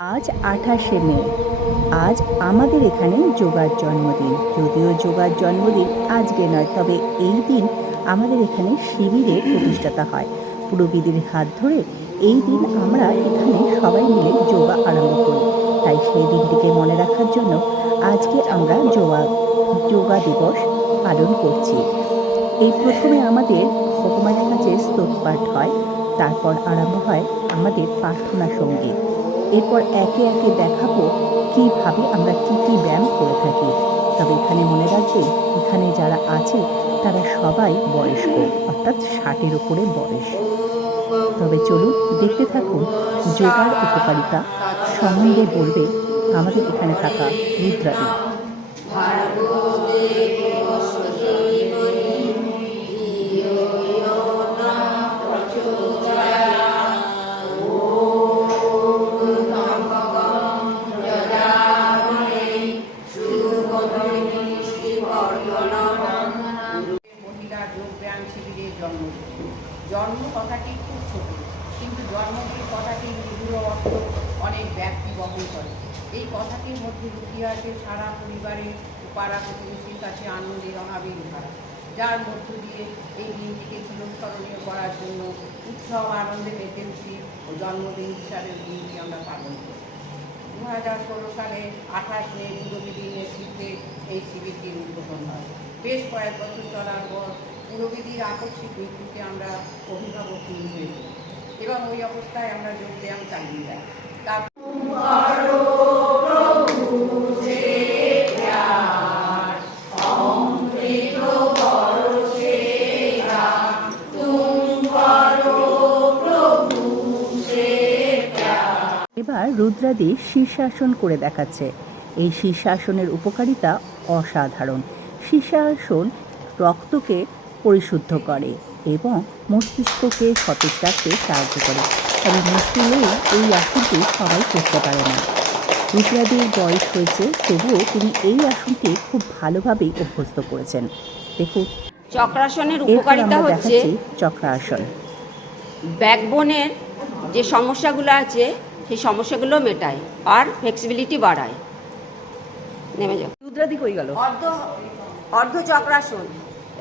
আজ আঠাশে মে। আজ আমাদের এখানে যোগার জন্মদিন। যদিও যোগার জন্মদিন আজকে নয়, তবে এই দিন আমাদের এখানে শিবিরে প্রতিষ্ঠাতা হয়। পুরোবিদের হাত ধরে এই দিন আমরা এখানে সবাই মিলে যোগা আরম্ভ করি। তাই সেই দিনটিকে মনে রাখার জন্য আজকে আমরা যোগা যোগা দিবস পালন করছি। এই প্রথমে আমাদের ভগবানের কাছে স্তোত পাঠ হয়, তারপর আরম্ভ হয় আমাদের প্রার্থনা সংগীত। এরপর একে একে দেখাবো কীভাবে আমরা কী কী ব্যায়াম করে থাকি। তবে এখানে মনে রাখবেন এখানে যারা আছে, তারা সবাই বয়স্ক, অর্থাৎ ষাটের উপরে বয়স। তবে চলুন দেখতে থাকুন, যোগার উপকারিতা সম্বন্ধে বলবে আমাদের এখানে থাকা রুদ্রাদি। জন্ম কথাটি খুব ছোট, কিন্তু জন্মদিন কথাটি নিগুড় অর্থ অনেক ব্যক্তি বহন করে। এই কথাটির মধ্যে লুকিয়ে আছে সারা পরিবারের পাড়া প্রতিবেশীর কাছে আনন্দের অনাবিল ধারা, যার মধ্য দিয়ে এই দিনটিকে চিরস্মরণীয় করার জন্য উৎসব আনন্দে মেতে উঠি ও জন্মদিন হিসাবে দিনটি আমরা পালন করি। দু হাজার ষোলো সালে আঠাশ মে পুরবিধির নেতৃত্বে এই শিবিরটির উদ্বোধন হয়। বেশ কয়েক বছর চলার পর পুরবিধির আকস্মিক মৃত্যুতে আমরা অভিভাবকহীন হয়ে এবং ওই অবস্থায় আমরা যোগব্যায়াম চালিয়ে যাই। এবার রুদ্রাদি শীর্ষাসন করে দেখাচ্ছে। এই শীর্ষাসনের উপকারিতা অসাধারণ। শীর্ষাসন রক্তকে পরিশুদ্ধ করে এবং মস্তিষ্ককে সতেজ রাখতে সাহায্য করে। তবে মুশকিল এই এই আসনটি সবাই করতে পারে না। রুদ্রাদির বয়স হয়েছে তবুও তিনি এই আসনটি খুব ভালোভাবেই অভ্যস্ত করেছেন। দেখুন চক্রাসনের উপকারিতা হচ্ছে চক্রাসন। ব্যাকবোনের যে সমস্যাগুলো আছে সেই সমস্যাগুলো মেটায় আর ফ্লেক্সিবিলিটি বাড়ায়। নেমে যাও। কই গেল? অর্ধ অর্ধ চক্রাসন।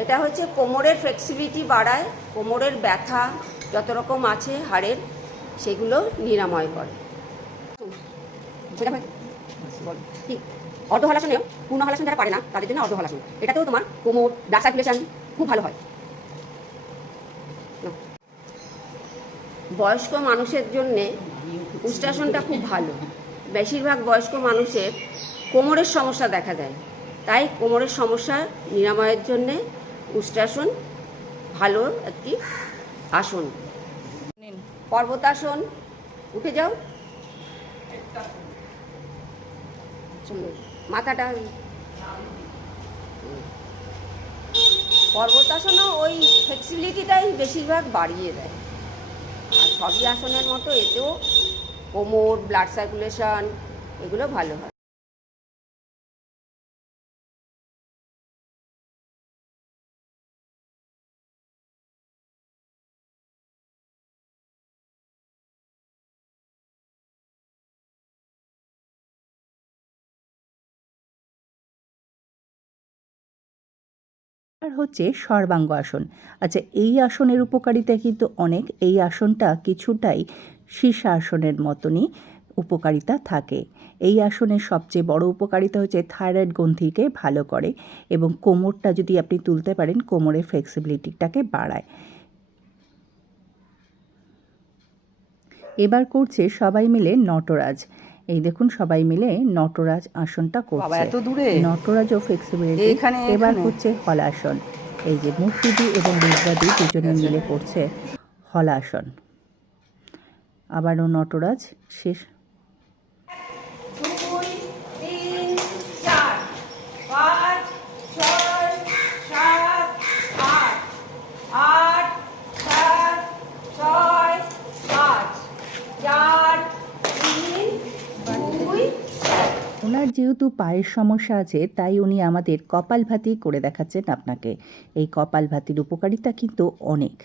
এটা হচ্ছে কোমরের ফ্লেক্সিবিলিটি বাড়ায়, কোমরের ব্যথা যত রকম আছে, হাড়ের, সেগুলো নিরাময় করে। সেটা হয় অর্ধ হলাসনেও পূর্ণ হলাসন যারা পারে না, তাদের জন্য অর্ধ হলাসন। এটাতেও তোমার কোমর, ব্লাড সার্কুলেশন খুব ভালো হয়। বয়স্ক মানুষের জন্যে উষ্ট্রাসনটা খুব ভালো। বেশিরভাগ বয়স্ক মানুষের কোমরের সমস্যা দেখা দেয়। তাই কোমরের সমস্যা নিরাময়ের জন্যে উষ্ট্রাসন ভালো একটি আসন। পর্বতাসন উঠে যাও। চলো, মাথাটা পর্বতাসনও ওই ফ্লেক্সিবিলিটিটাই বেশিরভাগ বাড়িয়ে দেয়। আর সবই আসনের মতো এতেও কোমর ব্লাড সার্কুলেশন এগুলো ভালো হয়। আর হচ্ছে সর্বাঙ্গ আসন। আচ্ছা এই আসনের উপকারিতা কিন্তু অনেক, এই আসনটা কিছুটাই শীর্ষাসনের মতনই উপকারিতা থাকে। এই আসনের সবচেয়ে বড় উপকারিতা হচ্ছে থাইরয়েড গ্রন্থিকে ভালো করে এবং কোমরটা যদি আপনি তুলতে পারেন কোমরের ফ্লেক্সিবিলিটিটাকে বাড়ায়। এবার করছে সবাই মিলে নটরাজ। এই দেখুন সবাই মিলে নটরাজ আসনটা করছে। এত দূরে? নটরাজ ও ফ্লেক্সিবিলিটি এখানে, এবার হচ্ছে হলাসন এই যে মুক্তিদি এবং বিদ্যাদি দুজনে মিলে করছে হলাসন আবারও নটরাজ শেষ ওনার যেহেতু পায়ের সমস্যা আছে, তাই উনি আমাদের কপালভাতি করে দেখাচ্ছেন আপনাকে। এই কপাল ভাতির উপকারিতা কিন্তু অনেক।